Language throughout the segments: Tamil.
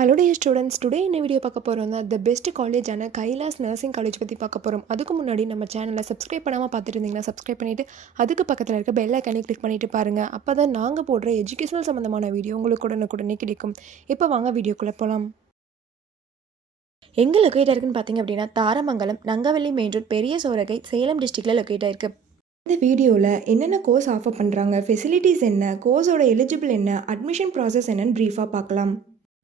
ஹலோ டியர் ஸ்டூடெண்ட்ஸ், டுடே இந்த வீடியோ பார்க்க போகிறோம் த பெஸ்ட் காலேஜான கைலாஸ் நர்சிங் காலேஜ் பற்றி பார்க்க போகிறோம். அதுக்கு முன்னாடி நம்ம சேனலை சப்ஸ்கிரைப் பண்ணாமல் பார்த்துட்டு இருந்தீங்கன்னா சப்ஸ்கிரைப் பண்ணிவிட்டு அதுக்கு பக்கத்தில் இருக்க பெல் ஐக்கானே கிளிக் பண்ணிவிட்டு பாருங்கள். அப்போ தான் நாங்கள் போடுற எஜுகேஷனல் சம்மந்தமான வீடியோ உங்களுக்கு உடனுக்குடனே கிடைக்கும். இப்போ வாங்க வீடியோக்குள்ளே போகலாம். எங்கே லொக்கேட் ஆயிருக்குன்னு பார்த்தீங்க அப்படின்னா தாரமங்கலம் நங்கவள்ளி மெயின் ரோட் பெரிய சோரகை சேலம் டிஸ்ட்ரிக்டில் லொக்கேட் ஆயிருக்கு. இந்த வீடியோவில் என்னென்ன கோர்ஸ் ஆஃபர் பண்ணுறாங்க, ஃபெசிலிட்டிஸ் என்ன, கோர்ஸோட எலிஜிபிள் என்ன, அட்மிஷன் ப்ராசஸ் என்னன்னு ப்ரீஃபாக பார்க்கலாம்.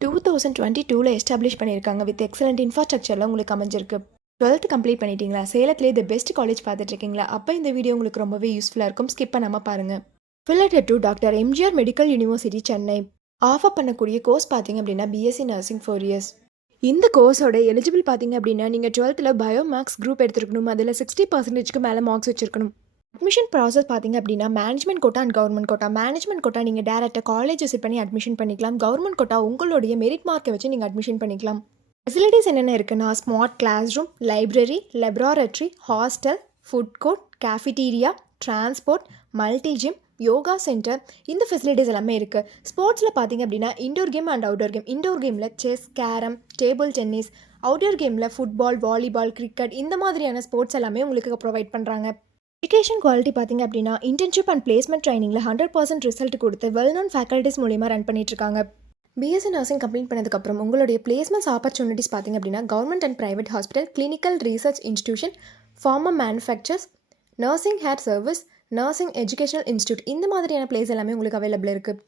2022 எஸ்டாப்ளிஷ் பண்ணியிருக்காங்க. வித் எக்ஸலண்ட் இன்ஃப்ராஸ்ட்ரக்சரில் உங்களுக்கு அமைஞ்சிருக்கு. 12th கம்ப்ளீட் பண்ணிட்டீங்களா? சேலத்திலே த பெஸ்ட் காலேஜ் பார்த்துட்ருக்கீங்களா? அப்போ இந்த வீடியோ உங்களுக்கு ரொம்பவே யூஸ்ஃபுல்லாக இருக்கும். ஸ்கிப் பண்ணாமல் பாருங்கள். Affiliated to doctor MGR medical university Chennai offer பண்ணக்கூடிய கோர்ஸ் பார்த்தீங்க அப்படின்னா பிஎஸ்சி நர்சிங் 4 இயர்ஸ். இந்த கோர்ஸோட எலிஜிபிள் பார்த்தீங்க அப்படின்னா நீங்கள் 12th பயோ மேக்ஸ் குரூப் எடுத்துருக்கணும். அதில் 60% மேலே மார்க்ஸ் வச்சிருக்கணும். அட்மிஷன் ப்ராசஸ் பார்த்தீங்க அப்படின்னா management quota and government quota. Management quota நீங்கள் டேரெக்டாக காலேஜ் விசிட் பண்ணி அட்மிஷன் பண்ணிக்கலாம். கவர்மெண்ட் கோட்டா உங்களுடைய மெரிட் மார்க்கை வச்சு நீங்கள் அட்மிஷன் பண்ணிக்கலாம். ஃபெசிலிட்டிஸ் என்னென்ன இருக்குன்னா smart class room, library, laboratory, hostel, food court, cafeteria, transport, multi gym, yoga centre, இந்த ஃபெசிலிட்டிஸ் எல்லாமே இருக்குது. ஸ்போர்ட்ஸில் பார்த்தீங்க அப்படின்னா indoor game and outdoor game. Indoor கேமில் chess, carrom, table tennis, outdoor கேமில் ஃபுட்பால், வாலிபால், கிரிக்கெட், இந்த மாதிரியான ஸ்போர்ட்ஸ் எல்லாமே உங்களுக்கு ப்ரொவைட் பண்ணுறாங்க. எஜுகேஷன் குவாலிட்டி பார்த்திங்க அப்படின்னா இன்டர்ன்ஷிப் அண்ட் பிளேஸ்மெண்ட் ட்ரைனிங்கில் 100% ரிசல்ட் கொடுத்து வெல் நோன் ஃபேக்கல்ட்டிஸ் மூலியமாக ரன் பண்ணிட்டுருக்காங்க. பிஎஸ்சி நர்சிங் கம்ப்ளீட் பண்ணதுக்கப்புறம் உங்களுடைய பிளேஸ்மெண்ட்ஸ் ஆப்பர்ச்சுனிட்டிஸ் பார்த்திங்க அப்படின்னா government and private hospital, clinical research institution, pharma manufacturers, nursing hair service, nursing educational institute, இந்த மாதிரியான பிளேஸ் எல்லாமே உங்களுக்கு அவைலபிள் இருக்குது.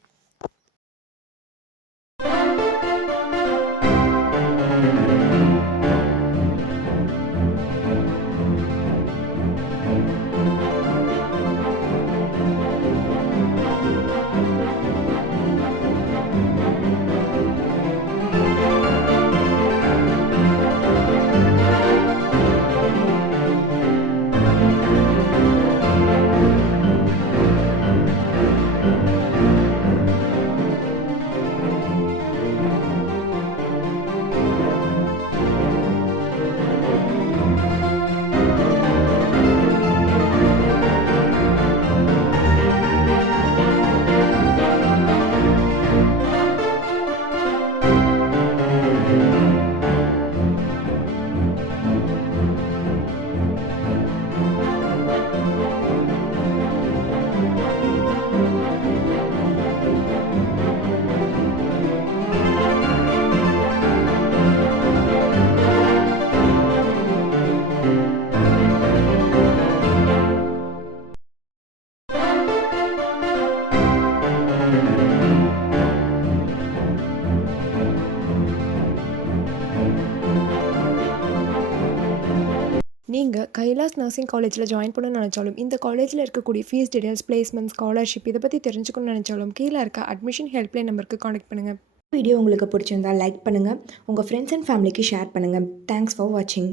நீங்கள் கைலாஸ் நர்சிங் காலேஜில் ஜாயின் பண்ணணும்னு நினச்சாலும், இந்த காலேஜில் இருக்கக்கூடிய ஃபீஸ் டீடைல்ஸ், பிளேஸ்மெண்ட், ஸ்காலர்ஷிப் இதை பற்றி தெரிஞ்சுக்கணும்னு நினச்சாலும் கீழே இருக்க அட்மிஷன் ஹெல்ப்லைன் நம்பருக்கு காண்டாக்ட் பண்ணுங்கள். வீடியோ உங்களுக்கு பிடிச்சிருந்தால் லைக் பண்ணுங்கள், உங்கள் ஃப்ரெண்ட்ஸ் அண்ட் ஃபேமிலிக்கு ஷேர் பண்ணுங்கள். தேங்க்ஸ் ஃபார் வாட்சிங்.